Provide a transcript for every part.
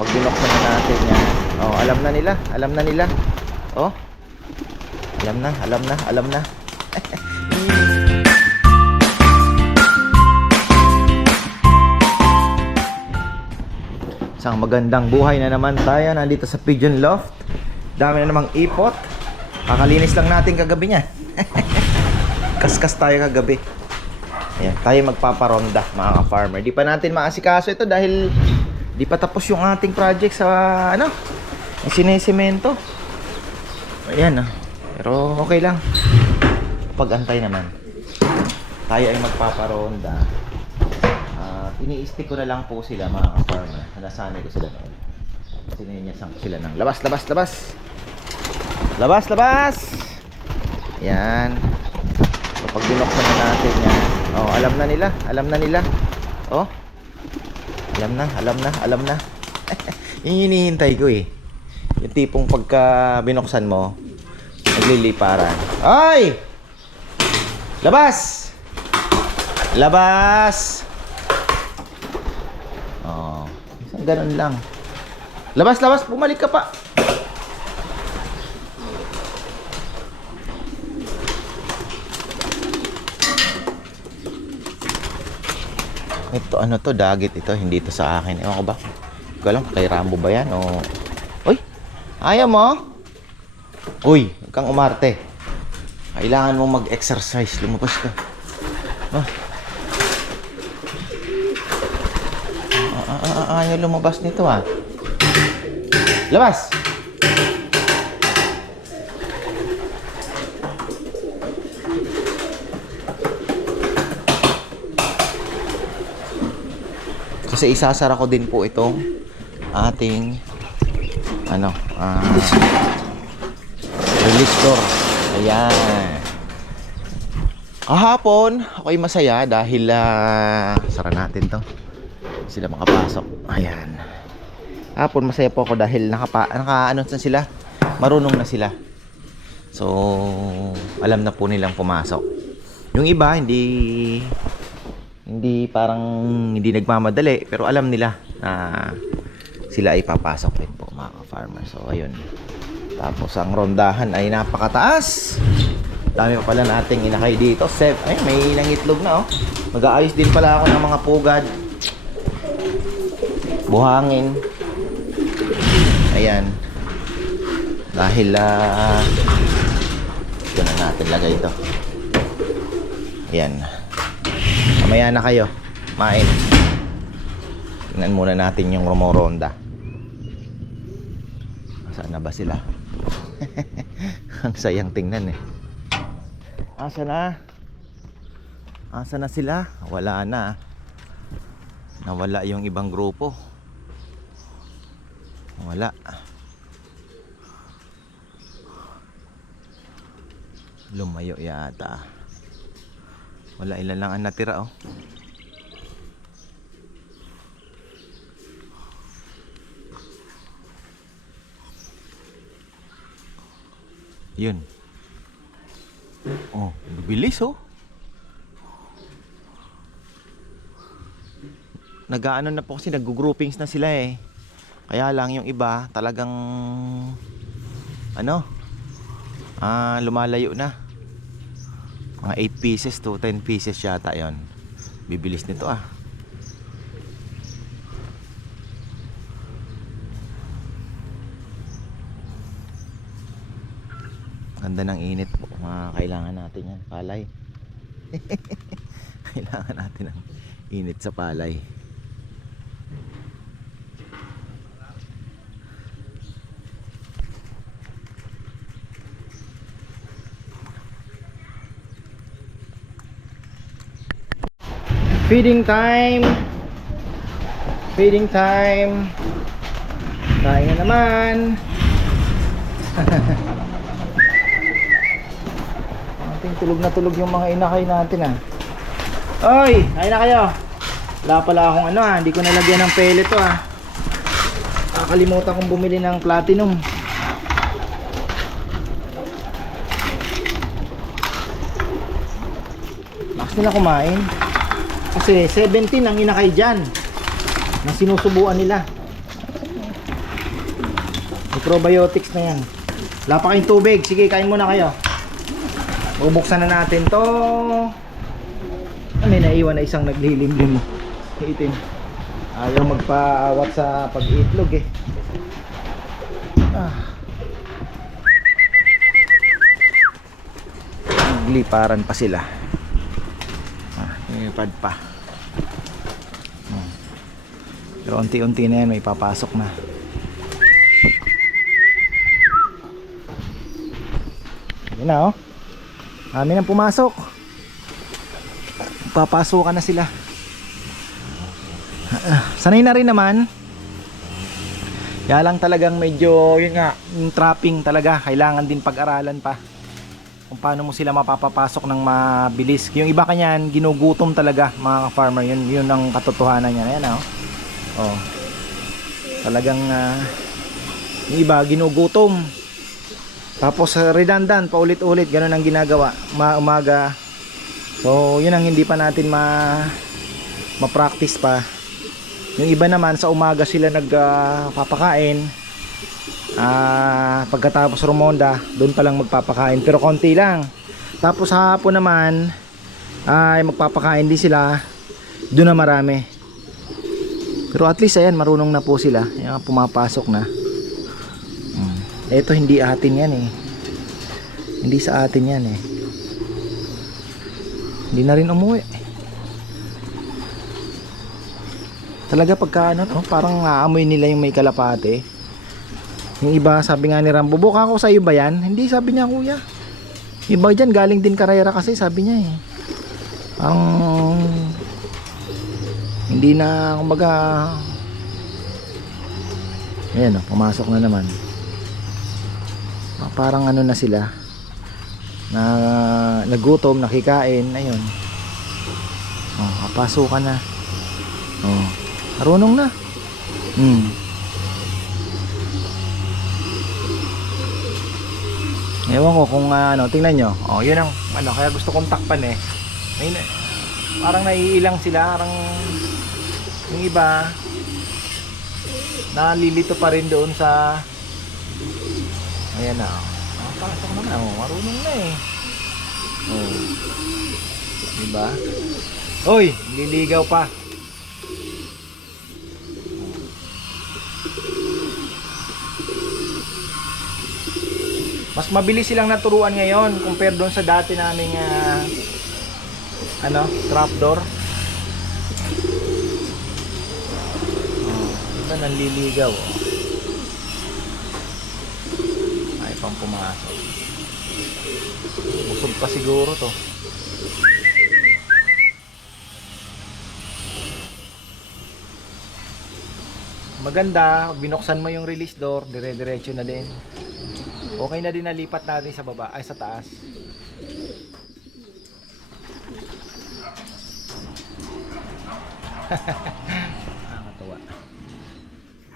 Pag binuksan na natin yan, oh, alam na nila, alam na nila. Oh, alam na, alam na, alam na. Isang magandang buhay na naman tayo. Nandito sa Pigeon Loft. Dami na namang ipot. Kakalinis lang natin kagabi niya. Kaskas tayo kagabi. Ayan, tayo magpaparonda mga ka-farmer. Di pa natin maasikaso ito dahil di pa tapos yung ating project sa ano, yung sinesemento. Ayan, pero okay lang. Pag-antay naman. Tayo ay magpaparonda. Ini-stick ko na lang po sila mga ka-farmer. Nasanay ko sila noon. Sininyasan ko sila ng labas, labas, labas. Labas, labas. Yan. So, pag binuksan na natin yan, oh, alam na nila, alam na nila. Oh, alam na, alam na, alam na. Yung hinihintay ko eh. Yung tipong pagka binuksan mo, nagliliparan. Ay! Labas! Labas! Oh, isang ganun lang. Labas, labas, bumalik ka pa. Ito, ano to, dagit ito, hindi ito sa akin. Ewan ko ba? Hindi ko alam, kay Rambo ba yan o... Uy! Ayaw mo? Uy, huwag kang umarte. Kailangan mong mag-exercise. Lumabas ka. Ah. Ayaw lumabas nito ah. Labas! Kasi isasara ko din po itong ating ano, release door. Ayan. Kahapon ako'y masaya dahil sara natin to. Sila makapasok. Ayan. Hapon masaya po ako dahil naka-ano na sila. Marunong na sila. So, alam na po nilang pumasok. Yung iba hindi parang hindi nagmamadali, pero alam nila na sila ay papasok din po mga ka-farmer. So, ayun. Tapos ang rondahan ay napakataas. Dami pa pala nating inakay dito. Ay, may nangitlog na oh. Mag-aayos din pala ako ng mga pugad. Buhangin. Ayan. Dahil ito na natin lagay ito. Ayan. Mamaya na kayo. Main. Tingnan muna natin yung rumoronda. Saan na ba sila? Ang sayang tingnan eh. Asa na? Asa na sila? Wala na. Nawala yung ibang grupo. Wala. Lumayo yata. Wala, ilan lang ang natira oh. Yun. Oh, bilis oh. Nag-aano na po kasi nag-groupings na sila eh. Kaya lang yung iba talagang ano? Lumalayo na. Mga 8 pieces to 10 pieces yata 'yon. Bibilis nito ah. Ganda ng init po. Kailangan natin yan. Palay. Kailangan natin ng init sa palay. Feeding time. Feeding time. Kain na naman. Tulog na tulog yung mga inakay natin ah. Oy, kain na kayo. Wala pala akong ano ah, hindi ko nalagyan ng pellet to ah. Nakakalimutan kong bumili ng platinum. Lakas nila kumain. Kasi 17 ang inakay dyan na sinusubuan nila. May probiotics na yan. Wala pa kayong tubig. Sige, kain muna kayo. Bubuksan na natin to. May naiwan na isang naglilimlim mo. Itim. Ayaw magpaawat sa pag-iitlog eh. Nagliparan pa sila. Lumipad pa. Pero unti-unti na yan, may papasok na. Yun na oh. Amin ang pumasok. Papasukan na sila. Sanay na rin naman. Kaya lang talagang medyo, yun nga, yung trapping talaga, kailangan din pag-aralan pa kung paano mo sila mapapapasok ng mabilis. Yung iba kanyan, ginugutom talaga mga farmer. Yun ang katotohanan niya. Ayan oh. Oh. Talagang yung iba ginugutom. Tapos redundant, paulit-ulit, ganun ang ginagawa. Umaga. So, yun ang hindi pa natin ma-practice pa. Yung iba naman sa umaga sila nagpapakain. Pagkatapos rumonda, doon pa lang magpapakain, pero konti lang. Tapos hapon naman ay magpapakain din sila, doon na marami. Pero at least ayan, marunong na po sila. Ayan, pumapasok na. Ito hindi atin yan eh. Hindi sa atin yan eh. Hindi na rin umuwi. Talaga pagka ano to, parang naamoy nila yung may kalapate. Yung iba sabi nga ni Rambo, buka ako sa iyo ba yan? Hindi, sabi niya kuya. Yung iba dyan galing din karera kasi, sabi niya eh. Hindi na kumbaga. Ayan o, pumasok na naman. Parang ano na sila, na nagutom, nakikain. Ayun. Papasukan na. Marunong na. Ewan ko kung ano, tingnan nyo. Yun ang ano, kaya gusto kong takpan eh. Parang naiilang sila, parang yung iba nalilito pa rin doon sa. Ayan na. Pasok naman. Marunong na eh. Diba? Hoy, liligaw pa. Mas mabilis silang naturuan ngayon compare doon sa dati naming trapdoor. Diba nanliligaw ay pang pumasok. Busog pa siguro to. Maganda, binuksan mo yung release door, dire-diretso na din. Okay na din nalipat natin sa baba, ay sa taas. Nakakatuwa.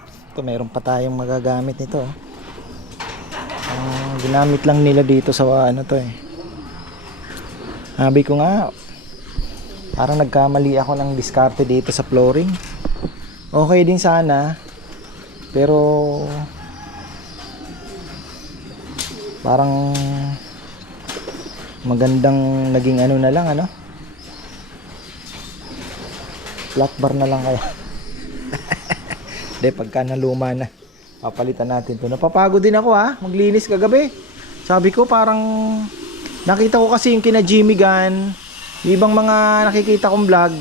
Ito, meron pa tayong magagamit nito. Ginamit lang nila dito sa ano to eh. Sabi ko nga, parang nagkamali ako ng diskarte dito sa flooring. Okay din sana, pero parang magandang naging ano na lang, ano, flat bar na lang kaya. De, pagka naluma na, papalitan natin to. Napapagod din ako maglinis kagabi. Sabi ko parang nakita ko kasi yung kina Jimmy Gunn, ibang mga nakikita kong vlog.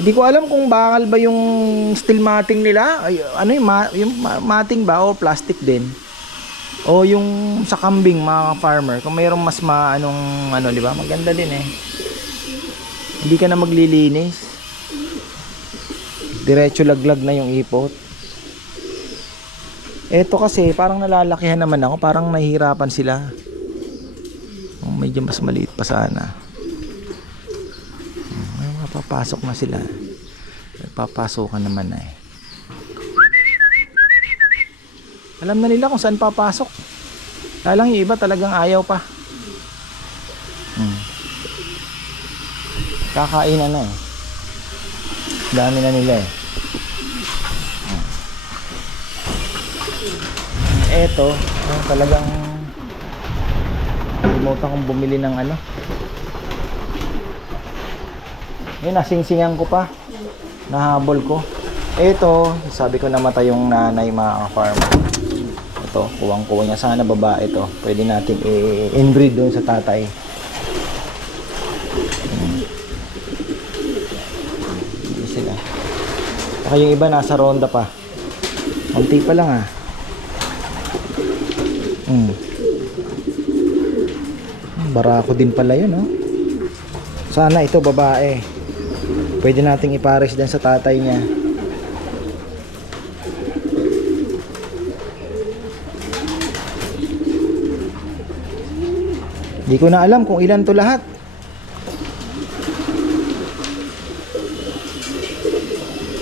Hindi ko alam kung bakal ba yung steel matting nila, ay, ano yung matting ba o plastic din. O yung sa kambing mga farmer, kung mayroong mas di ba? Maganda din eh. Hindi ka na maglilinis. Diretso laglag na yung ipot. Eto kasi parang nalalakihan naman ako, parang nahihirapan sila. Medyo mas maliit pa sana. Papasok na sila. Papasokan naman na eh. Alam na nila kung saan papasok. Kaya lang yung iba talagang ayaw pa. Kakainan na eh. Dami na nila eh. Eto, talagang limutan kong bumili ng ano. Yun, nasingsingan ko pa. Nahabol ko. Eto, sabi ko namatay yung nanay mga farmer. Ito, kuwang-kuwa niya. Sana babae ito. Pwede natin i-inbreed doon sa tatay. Hindi sila. Saka yung iba nasa ronda pa. Kunti pa lang ah. Barako din pala yun, oh. Sana ito babae. Pwede nating ipares din sa tatay niya. Hindi ko na alam kung ilan to lahat.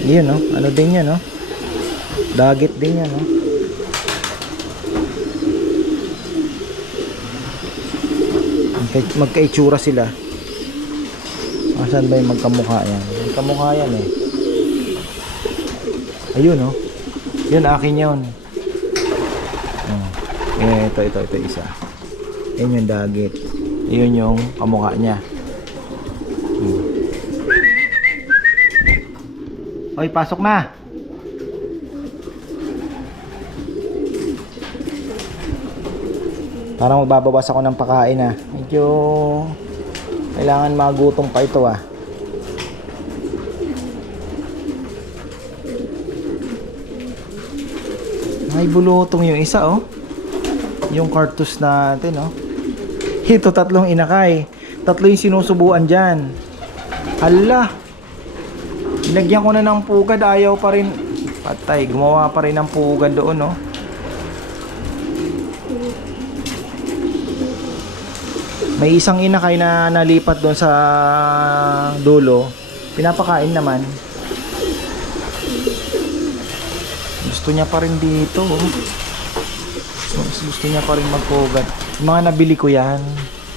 Yun, oh. Ano din yan, oh. Dagit din yan, oh. Magkaitsura sila. Asan ba yung magkamukha yan? Magkamukha yan eh. Ayun, oh. Yun, akin yun. Ito isa. Yun yung dagit. Yun yung kamukha niya. Oy, pasok na. Parang magbabawas ako ng pagkain ah. Medyo kailangan magutom pa ito ah. May bulutong yung isa oh. Yung cartus natin oh. Ito 3 inakay. 3 yung sinusubuan dyan. Hala. Nilagyan ko na ng pugad. Ayaw pa rin. Patay. Gumawa pa rin ng pugad doon oh. May isang inakay na nalipat doon sa dulo. Pinapakain naman. Gusto niya pa rin dito. Oh. Gusto niya pa rin magpugat. Yung mga nabili ko yan.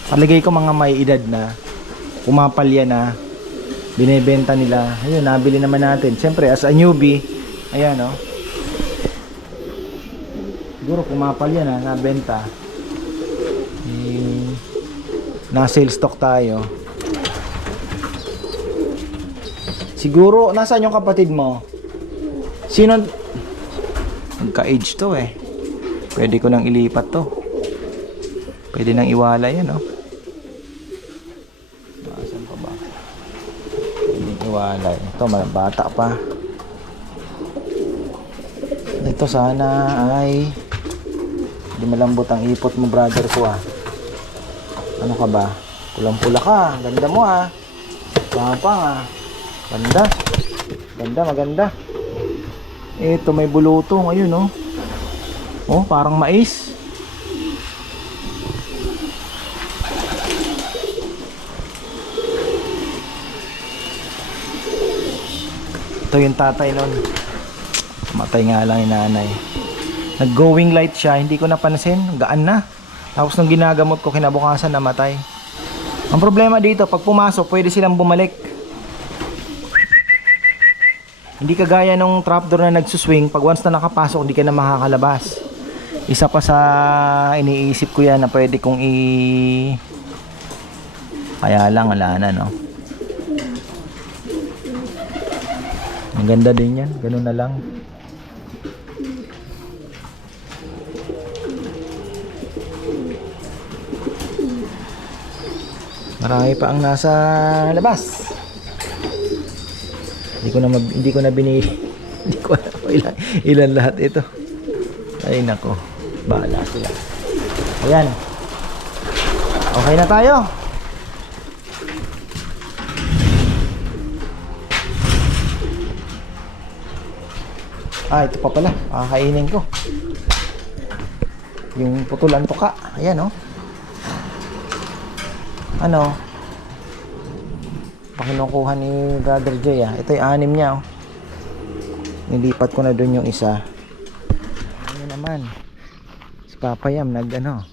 Palagay ko mga may edad na. Pumapalya na. Binebenta nila. Ayun, nabili naman natin. Siyempre, as a newbie. Ayan, oh. Siguro pumapalya na. Nabenta. Na-sale stock tayo. Siguro, nasaan yung kapatid mo? Sino? Magka-age to eh. Pwede ko nang ilipat to. Pwede nang iwala yan, oh. Nasaan pa ba? Pwede iwala. Ito, bata pa. Ito sana ay hindi malambot ang ipot mo, brother ko ah. Ano ka ba? Pulang-pula ka. Ganda mo ah. Papa ah. Ganda. Ganda, maganda. Ito may bulutong. Ayun oh. Oh, parang mais. Ito yung tatay nun. Matay nga lang yung nanay. Nag-going light siya. Hindi ko napansin. Gaan na. Tapos nung ginagamot ko, kinabukasan namatay. Ang problema dito, pag pumasok, pwede silang bumalik. Hindi kagaya nung trapdoor na nagsuswing, pag once na nakapasok, hindi ka na makakalabas. Isa pa sa iniisip ko yan na pwede kong kaya lang, wala na, no? Ang ganda din yan, ganun na lang. Marami pa ang nasa labas. Hindi ko na binili. Hindi ko alam ilan lahat ito. Ay nako. Bahala sila. Ayan. Okay na tayo. Ito pa pala. Kakainin ko. Yung putulan tuka. Ayan oh. Ano? Pakinukuha ni Brother Jay ah. Ito yung 6 niya oh. Nilipat ko na doon yung isa. Ano naman? Si Papa Yam nag ano.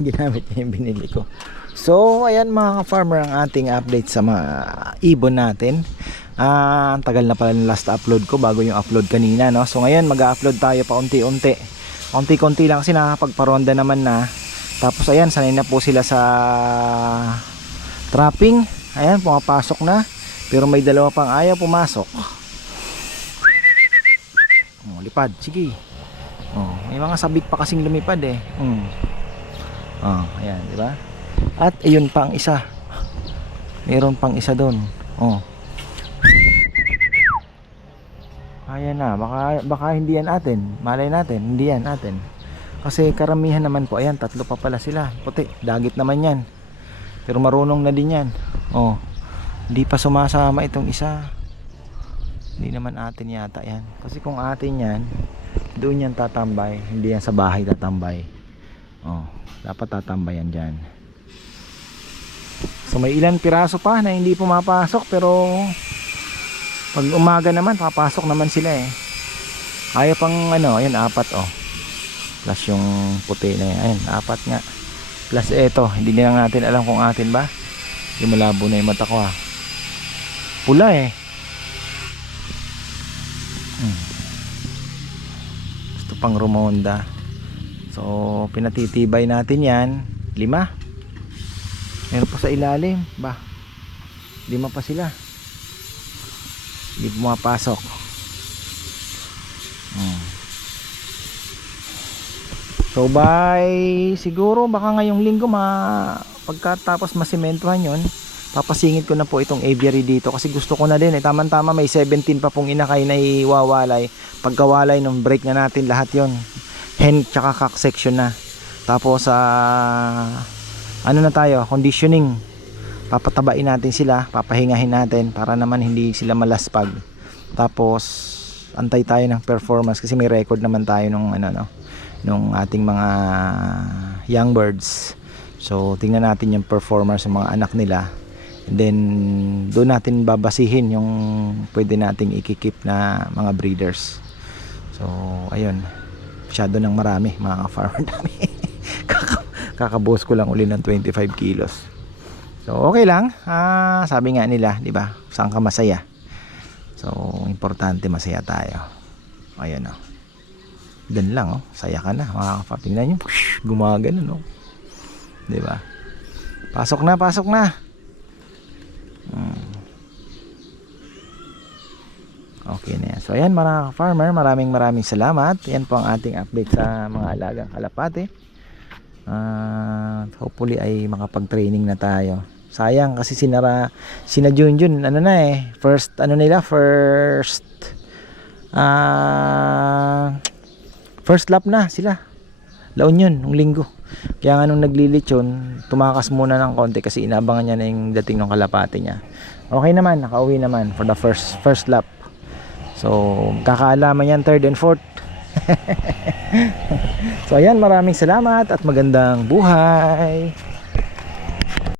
Ginamit niya yung binili ko. So ayan mga ka-farmer, ang ating update sa mga ibon natin. Ang tagal na pala ng last upload ko bago yung upload kanina, no? So ngayon mag-upload tayo pa unti-unti. Konti-konti lang kasi nakapagparonda naman na. Tapos ayan, sanay na po sila sa trapping. Ayan, pumapasok na. Pero may dalawa pang ayaw pumasok. Oh, lipad, sige. Oh, may mga sabit pa kasing lumipad eh. Oh, ayan, di ba? At ayun pa ang isa. Meron pang isa doon. Oh. Ayan na, baka hindi yan atin. Malay natin, hindi yan atin. Kasi karamihan naman po, ayan, tatlo pa pala sila. Puti, dagit naman yan. Pero marunong na din yan. Oh. Hindi pa sumasama itong isa. Hindi naman atin yata yan. Kasi kung atin yan, doon yan tatambay. Hindi yan sa bahay tatambay. Oh, dapat tatambay yan dyan. So may ilan piraso pa na hindi pumapasok, pero pag umaga naman papasok naman sila eh. Ayaw pang ano, ayan, 4 oh. Plus yung puti na yan, ayan, 4 nga. Plus eto, hindi lang natin alam kung atin ba. Yung malabo na yung mata ko ah. Pula eh. Gusto pang rumonda. So pinatitibay natin yan. 5. Meron pa sa ilalim ba? 5 pa sila. Hindi pumapasok. So by siguro baka ngayong linggo pagkatapos masimentohan yon, papasingit ko na po itong aviary dito kasi gusto ko na din eh. Tama-tama may 17 pa pong inakay na iwawalay. Pagkawalay nung break na natin lahat yon, hen tsaka cock section na. Tapos ano na tayo, conditioning. Papatabain natin sila, papahingahin natin para naman hindi sila malaspag. Tapos antay tayo ng performance kasi may record naman tayo nung nung ating mga young birds. So tingnan natin yung performance ng mga anak nila. And then doon natin babasihin yung pwede nating ikikip na mga breeders. So ayun, masyado ng marami mga farmer namin. Kakabuhos ko lang uli ng 25 kilos. So okay lang. Sabi nga nila, di ba? Saan ka masaya? So importante masaya tayo. Ayun oh. Dan lang oh, saya ka na. Makakapatingnan nyo, gumagano no. Di ba? Pasok na, pasok na. Okay na yan. So ayan mga farmer, maraming salamat. Yan po ang ating update sa mga alagang kalapate. Hopefully ay makapag-training na tayo. Sayang kasi sina Junjun ano na eh, first lap na sila. La Union nung linggo. Kaya nga nung naglilitsyon, tumakas muna ng konti kasi inabangan niya na yung dating ng kalapate niya. Okay naman, nakauwi naman for the first lap. So kakaalaman yan 3rd and 4th. So ayan, maraming salamat at magandang buhay.